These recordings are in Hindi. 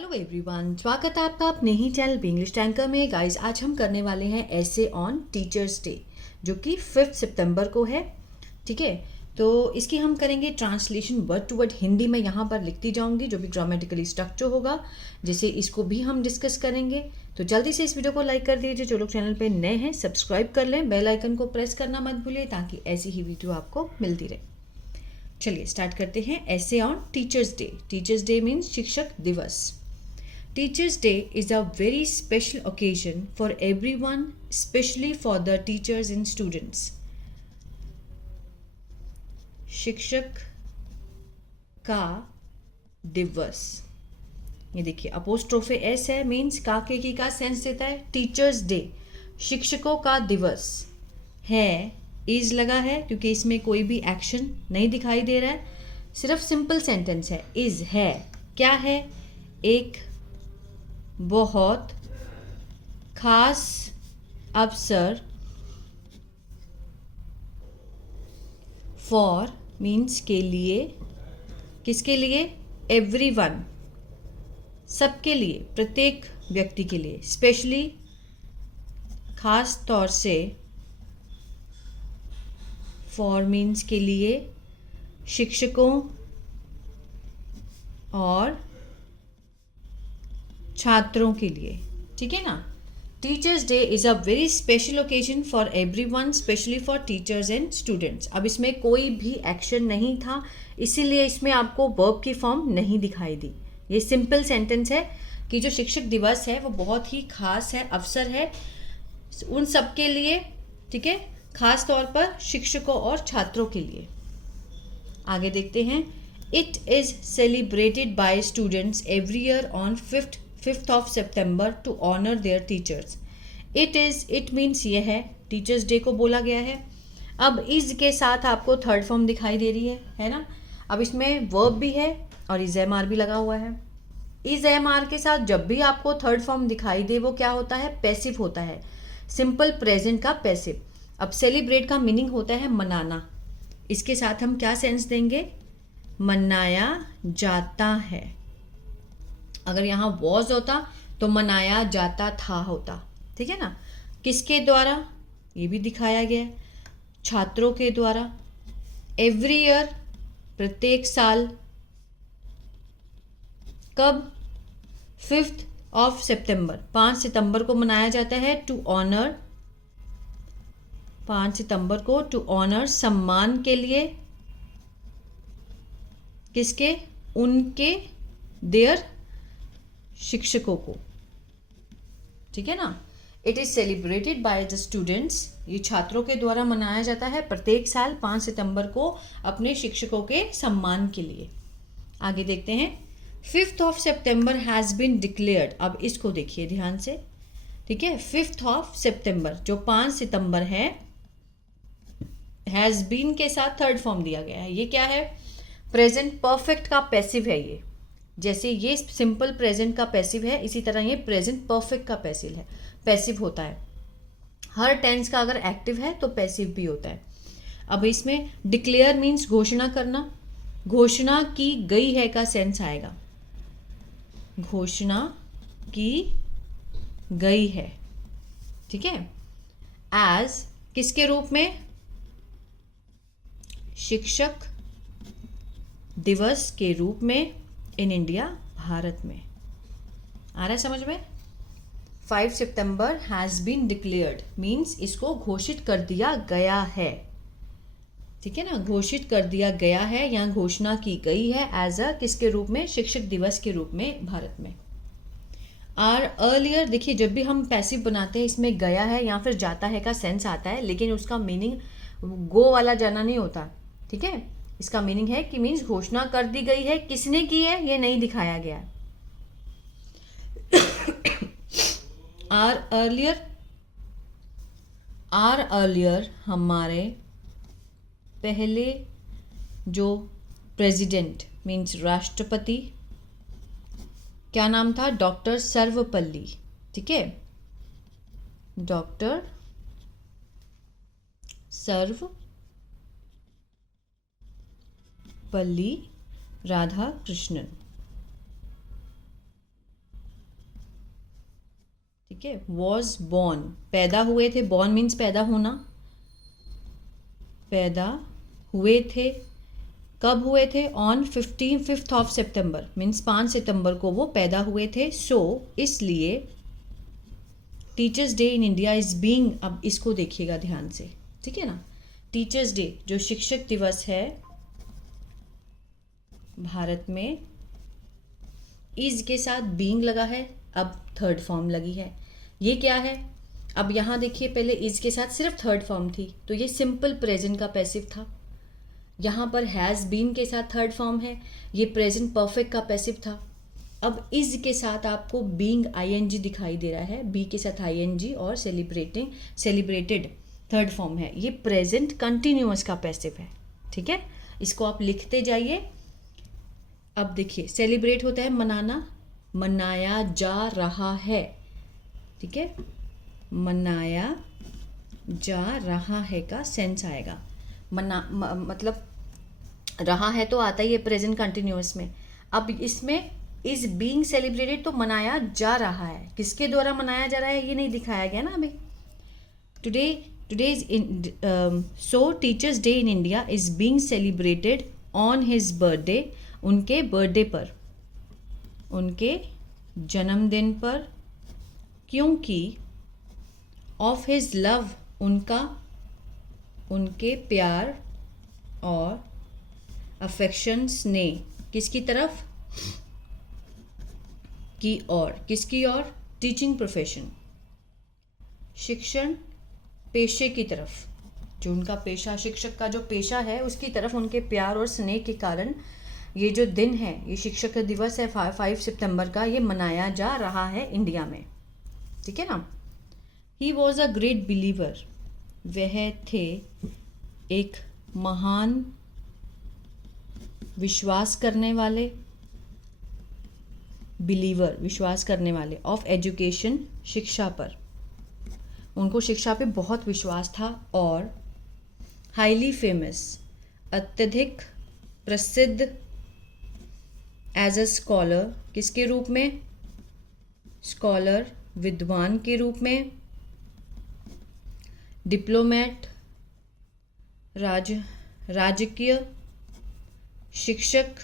हेलो एवरीवन, स्वागत है आपका अपने ही चैनल पे इंग्लिश टैंकर में। गाइस, आज हम करने वाले हैं ऐसे ऑन टीचर्स डे, जो कि 5 सितंबर को है। ठीक है, तो इसकी हम करेंगे translation word to word. Hindi में यहाँ पर लिखती जाऊंगी जो भी ग्रामेटिकली स्ट्रक्चर होगा, जैसे इसको भी हम डिस्कस करेंगे। तो जल्दी से इस वीडियो को लाइक कर दीजिए। जो लोग चैनल पे नए हैं सब्सक्राइब कर लें, बेल आइकन को प्रेस करना मत भूलिए ताकि ऐसी ही वीडियो आपको मिलती रहे। चलिए स्टार्ट करते हैं। ऐसे on teachers day. Teachers day means शिक्षक दिवस। Teachers' Day is a very special occasion for everyone, especially for the teachers and students. शिक्षक का दिवस, ये देखिए अपोस्ट्रोफे एस है, मीन्स का के की का सेंस देता है। टीचर्स डे, शिक्षकों का दिवस है। इज लगा है क्योंकि इसमें कोई भी एक्शन नहीं दिखाई दे रहा है, सिर्फ सिंपल सेंटेंस है। इज है, क्या है? एक बहुत खास अवसर। फॉर मीन्स के लिए, किसके लिए? एवरीवन, सबके लिए, प्रत्येक व्यक्ति के लिए। स्पेशली, खास तौर से। फॉर मीन्स के लिए, शिक्षकों और छात्रों के लिए। ठीक है ना? Teachers day is a very special occasion for everyone, specially for teachers and students. अब इसमें कोई भी एक्शन नहीं था, इसीलिए इसमें आपको वर्ब की फॉर्म नहीं दिखाई दी। ये सिंपल सेंटेंस है कि जो शिक्षक दिवस है वो बहुत ही खास है, अवसर है उन सब के लिए। ठीक है, खास तौर पर शिक्षकों और छात्रों के लिए। आगे देखते हैं। It is celebrated by students every year on 5th of September to honor their teachers. It means ये है, टीचर्स डे को बोला गया है। अब इज के साथ आपको थर्ड फॉर्म दिखाई दे रही है ना? अब इसमें वर्ब भी है और इज एम आर भी लगा हुआ है। इज एम आर के साथ जब भी आपको थर्ड फॉर्म दिखाई दे वो क्या होता है? पैसिव होता है, सिंपल प्रेजेंट का पैसिव। अब सेलिब्रेट का मीनिंग होता है मनाना, इसके साथ हम क्या सेंस देंगे? मनाया जाता है। अगर यहाँ वॉज होता तो मनाया जाता था होता। ठीक है ना? किसके द्वारा? ये भी दिखाया गया है, छात्रों के द्वारा। एवरी ईयर, प्रत्येक साल। कब? 5 सितंबर, 5 सितंबर को मनाया जाता है। टू ऑनर, 5 सितंबर को टू ऑनर, सम्मान के लिए। किसके? उनके, देयर, शिक्षकों को। ठीक है ना? It is celebrated by the students, ये छात्रों के द्वारा मनाया जाता है प्रत्येक साल 5 सितंबर को अपने शिक्षकों के सम्मान के लिए। आगे देखते हैं। 5th of September has been declared. अब इसको देखिए ध्यान से। ठीक है, 5th of September जो 5 सितंबर है, हैज़ बीन के साथ थर्ड फॉर्म दिया गया है। ये क्या है? प्रेजेंट परफेक्ट का पैसिव है। ये जैसे ये सिंपल प्रेजेंट का पैसिव है, इसी तरह ये प्रेजेंट परफेक्ट का पैसिव होता है। हर टेंस का अगर एक्टिव है तो पैसिव भी होता है। अब इसमें डिक्लेयर मीन्स घोषणा करना, घोषणा की गई है का सेंस आएगा। घोषणा की गई है। ठीक है, एज किसके रूप में? शिक्षक दिवस के रूप में इन इंडिया, भारत में। आ रहा है समझ में? 5 सितंबर हैज़ बीन डिक्लेयर्ड मीन्स इसको घोषित कर दिया गया है। ठीक है ना? घोषित कर दिया गया है, यहाँ घोषणा की गई है एज अ किसके रूप में? शिक्षक दिवस के रूप में भारत में। आर अर्लियर, देखिए जब भी हम पैसिव बनाते हैं इसमें गया है या फिर जाता है का सेंस आता है, लेकिन उसका मीनिंग गो वाला जाना नहीं होता। ठीक है, इसका मीनिंग है कि मीन्स घोषणा कर दी गई है। किसने की है ये नहीं दिखाया गया। आर अर्लियर हमारे पहले जो प्रेसिडेंट मीन्स राष्ट्रपति, क्या नाम था? डॉक्टर सर्वपल्ली। ठीक है, डॉक्टर सर्वपल्ली राधाकृष्णन। ठीक है, वॉज बॉर्न, पैदा हुए थे, बॉर्न मीन्स पैदा होना, पैदा हुए थे, कब हुए थे, on 5th of September means 5 सितंबर को वो पैदा हुए थे। सो इसलिए teachers day in India is being, अब इसको देखिएगा ध्यान से, ठीक है ना, टीचर्स डे जो शिक्षक दिवस है भारत में, इज के साथ बीइंग लगा है, अब थर्ड फॉर्म लगी है। ये क्या है, अब यहाँ देखिए, पहले इज के साथ सिर्फ थर्ड फॉर्म थी तो ये सिंपल प्रेजेंट का पैसिव था। यहाँ पर हैज़ बीन के साथ थर्ड फॉर्म है, ये प्रेजेंट परफेक्ट का पैसिव था। अब इज के साथ आपको बीइंग आईएनजी दिखाई दे रहा है, बी के साथ आईएनजी और सेलिब्रेटेड थर्ड फॉर्म है, ये प्रेजेंट कंटिन्यूअस का पैसिव है। ठीक है, इसको आप लिखते जाइए। अब देखिए, सेलिब्रेट होता है मनाना, मनाया जा रहा है, ठीक है, मनाया जा रहा है का सेंस आएगा। मतलब रहा है तो आता ही है प्रेजेंट कंटिन्यूअस में। अब इसमें इज बीइंग सेलिब्रेटेड तो मनाया जा रहा है, किसके द्वारा मनाया जा रहा है ये नहीं दिखाया गया ना अभी। Today is in so teachers day in India is being celebrated on his birthday, उनके बर्थडे पर, उनके जन्मदिन पर, क्योंकि ऑफ हिज लव, उनका, उनके प्यार और अफेक्शन, स्नेह, किसकी तरफ, की और, किसकी और, टीचिंग प्रोफेशन, शिक्षण पेशे की तरफ, जो उनका पेशा, शिक्षक का जो पेशा है उसकी तरफ उनके प्यार और स्नेह के कारण ये जो दिन है, ये शिक्षक दिवस है 5 सितंबर का, ये मनाया जा रहा है इंडिया में। ठीक है ना। He was a great believer, वह थे एक महान विश्वास करने वाले, बिलीवर विश्वास करने वाले, ऑफ एजुकेशन शिक्षा पर, उनको शिक्षा पे बहुत विश्वास था, और हाईली फेमस अत्यधिक प्रसिद्ध, एज अ स्कॉलर, किसके रूप में, स्कॉलर विद्वान के रूप में, डिप्लोमेट राजकीय शिक्षक,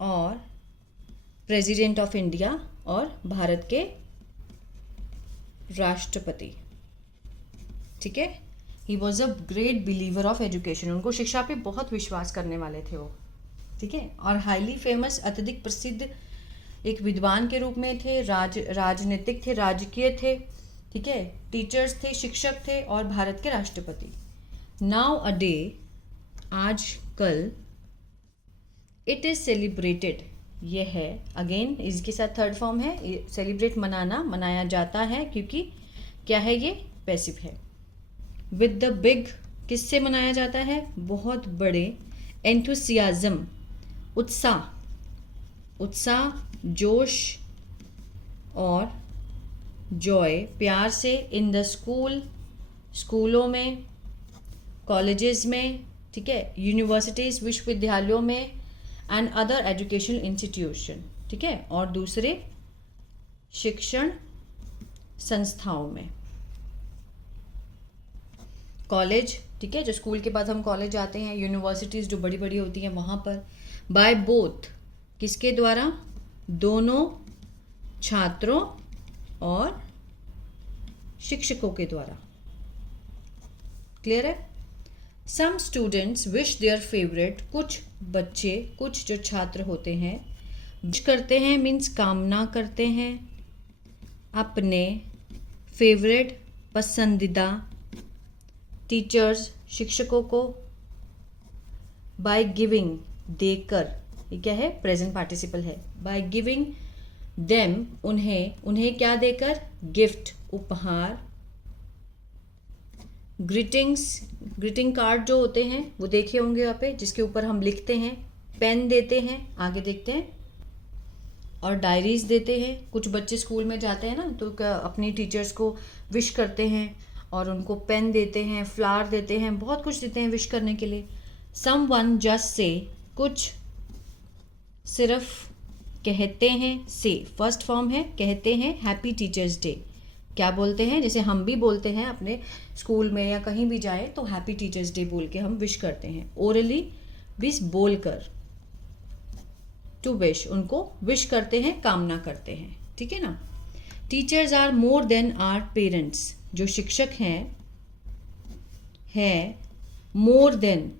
और प्रेसिडेंट ऑफ इंडिया और भारत के राष्ट्रपति। ठीक है, he was a great believer of education, उनको शिक्षा पे बहुत विश्वास करने वाले थे वो। ठीक है, और हाईली फेमस अत्यधिक प्रसिद्ध, एक विद्वान के रूप में थे, राजनीतिक थे, राजकीय थे, ठीक है, टीचर्स थे, शिक्षक थे, और भारत के राष्ट्रपति। नाउ अ डे, आज कल, इट इज सेलिब्रेटेड, ये है अगेन इसके साथ थर्ड फॉर्म है, सेलिब्रेट मनाना, मनाया जाता है, क्योंकि क्या है ये, पैसिव है। विद द बिग, किससे मनाया जाता है, बहुत बड़े, एंथुसियाज्म उत्साह, जोश और जॉय, प्यार से, इन द स्कूल, स्कूलों में, कॉलेजेस में, ठीक है, यूनिवर्सिटीज़ विश्वविद्यालयों में, एंड अदर एजुकेशनल इंस्टीट्यूशन, ठीक है, और दूसरे शिक्षण संस्थाओं में। कॉलेज, ठीक है, जो स्कूल के बाद हम कॉलेज जाते हैं, यूनिवर्सिटीज़ जो बड़ी बड़ी होती हैं वहाँ पर। बाय बोथ, किसके द्वारा, दोनों छात्रों और शिक्षकों के द्वारा। क्लियर है। Some students wish their favourite, कुछ बच्चे, कुछ जो छात्र होते हैं, विश करते हैं मीन्स कामना करते हैं, अपने फेवरेट पसंदीदा टीचर्स, शिक्षकों को, बाय गिविंग देकर, ये क्या है, प्रेजेंट पार्टिसिपल है, बाय गिविंग देम, उन्हें क्या देकर, गिफ्ट उपहार, ग्रीटिंग कार्ड जो होते हैं वो देखे होंगे यहाँ पे, जिसके ऊपर हम लिखते हैं, पेन देते हैं, आगे देखते हैं, और डायरीज देते हैं। कुछ बच्चे स्कूल में जाते हैं ना तो अपनी टीचर्स को विश करते हैं और उनको पेन देते हैं, फ्लावर देते हैं, बहुत कुछ देते हैं विश करने के लिए। समवन जस्ट से, कुछ सिर्फ कहते हैं से, फर्स्ट फॉर्म है कहते हैं हैप्पी टीचर्स डे। क्या बोलते हैं, जैसे हम भी बोलते हैं अपने स्कूल में या कहीं भी जाए तो हैप्पी टीचर्स डे बोल के हम विश करते हैं। ओरली विश बोल कर, टू विश, उनको विश करते हैं, कामना करते हैं, ठीक है ना। Teachers are more than are parents, जो शिक्षक हैं है मोर देन,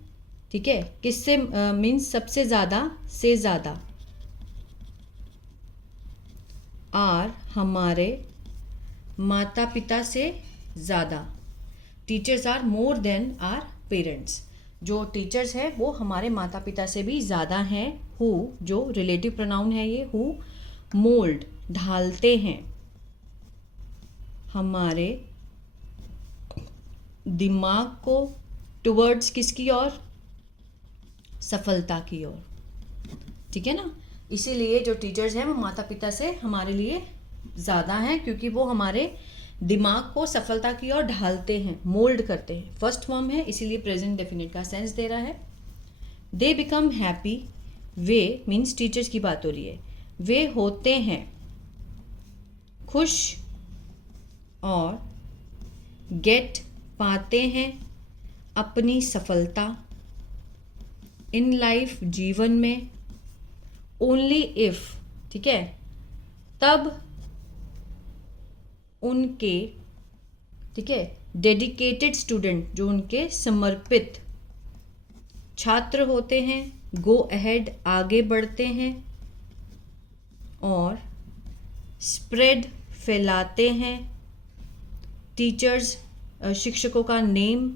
ठीक है, किससे मीन्स सबसे ज़्यादा, से ज़्यादा, आर हमारे माता पिता से ज़्यादा। Teachers are more than are parents, जो टीचर्स है वो हमारे माता पिता से भी ज़्यादा हैं। हु, जो रिलेटिव प्रोनाउन है ये, हु मोल्ड, ढालते हैं हमारे दिमाग को टुवर्ड्स किसकी ओर, सफलता की ओर, ठीक है ना। इसीलिए जो टीचर्स हैं वो माता पिता से हमारे लिए ज़्यादा हैं, क्योंकि वो हमारे दिमाग को सफलता की ओर ढालते हैं, मोल्ड करते हैं। फर्स्ट फॉर्म है इसीलिए प्रेजेंट डेफिनेट का सेंस दे रहा है। They become happy, way means teachers की बात हो रही है, वे होते हैं खुश और गेट पाते हैं अपनी सफलता इन लाइफ, जीवन में, ओनली इफ, ठीक है, तब उनके, ठीक है, डेडिकेटेड स्टूडेंट, जो उनके समर्पित छात्र होते हैं, गो अहेड, आगे बढ़ते हैं, और स्प्रेड, फैलाते हैं, टीचर्स, शिक्षकों का नेम,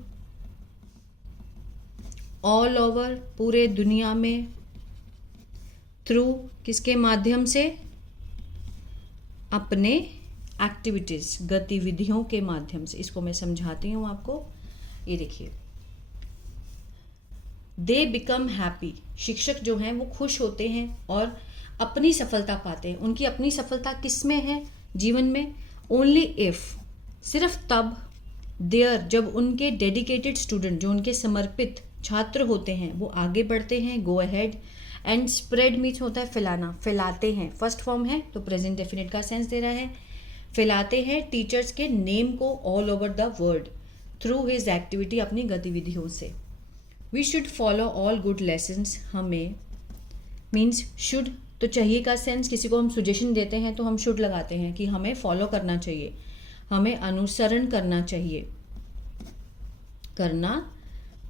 ऑल ओवर, पूरे दुनिया में, थ्रू, किसके माध्यम से, अपने एक्टिविटीज़, गतिविधियों के माध्यम से। इसको मैं समझाती हूँ आपको, ये देखिए। दे बिकम हैप्पी, शिक्षक जो हैं वो खुश होते हैं और अपनी सफलता पाते हैं। उनकी अपनी सफलता किस में है, जीवन में, ओनली इफ, सिर्फ तब, देयर, जब उनके डेडिकेटेड स्टूडेंट, जो उनके समर्पित छात्र होते हैं, वो आगे बढ़ते हैं, go ahead, and spread means होता है फैलाना, फैलाते हैं, फर्स्ट फॉर्म है तो प्रेजेंट डेफिनेट का सेंस दे रहा है। फैलाते हैं टीचर्स के नेम को all over the world through his activity, अपनी गतिविधियों से। We should follow all good lessons, हमें मीन्स शुड तो चाहिए का सेंस, किसी को हम सजेशन देते हैं तो हम शुड लगाते हैं कि हमें फॉलो करना चाहिए, हमें अनुसरण करना चाहिए, करना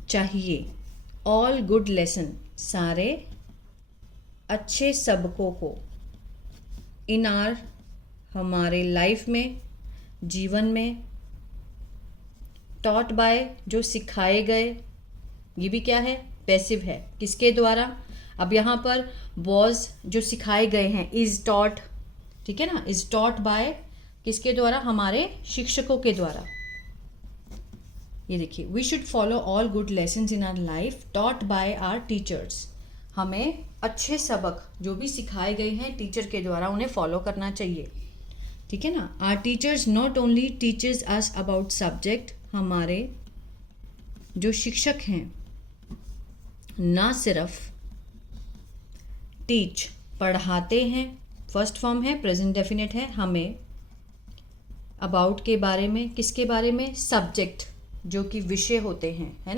चाहिए। ऑल गुड लेसन, सारे अच्छे सबकों को, इन आर, हमारे लाइफ में, जीवन में, टॉट बाय, जो सिखाए गए, ये भी क्या है, पैसिव है, किसके द्वारा। अब यहाँ पर वॉज, जो सिखाए गए हैं, इज टॉट, ठीक है ना, इज टॉट बाय, किसके द्वारा, हमारे शिक्षकों के द्वारा। ये देखिए, we should follow all good lessons in our life taught by our teachers, हमें अच्छे सबक जो भी सिखाए गए हैं टीचर के द्वारा उन्हें फॉलो करना चाहिए, ठीक है ना। Our teachers not only teachers us about subject, हमारे जो शिक्षक हैं ना सिर्फ टीच, पढ़ाते हैं, फर्स्ट फॉर्म है, प्रेजेंट डेफिनेट है, हमें अबाउट के बारे में, किसके बारे में, सब्जेक्ट, जो कि विषय होते हैं, है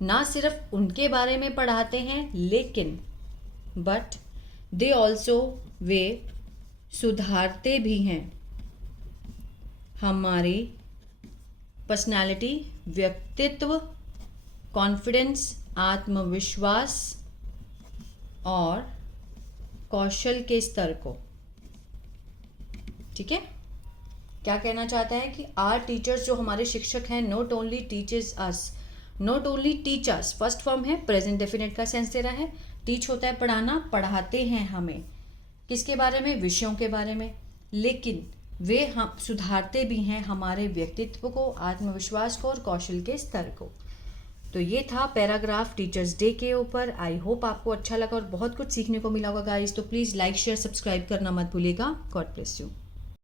ना सिर्फ उनके बारे में पढ़ाते हैं, लेकिन बट दे ऑल्सो, वे सुधारते भी हैं हमारी पर्सनालिटी, व्यक्तित्व, कॉन्फिडेंस, आत्मविश्वास और कौशल के स्तर को, ठीक है। क्या कहना चाहता है कि आर टीचर्स, जो हमारे शिक्षक हैं, not only teachers us, not only teach us, first form है, प्रेजेंट डेफिनेट का सेंस दे रहा है। टीच होता है पढ़ाना, पढ़ाते हैं हमें, किसके बारे में, विषयों के बारे में, लेकिन वे हम सुधारते भी हैं हमारे व्यक्तित्व को, आत्मविश्वास को और कौशल के स्तर को। तो ये था पैराग्राफ टीचर्स डे के ऊपर। आई होप आपको अच्छा लगा और बहुत कुछ सीखने को मिला होगा गाइस। तो प्लीज़ लाइक शेयर सब्सक्राइब करना मत भूलिएगा। God bless you.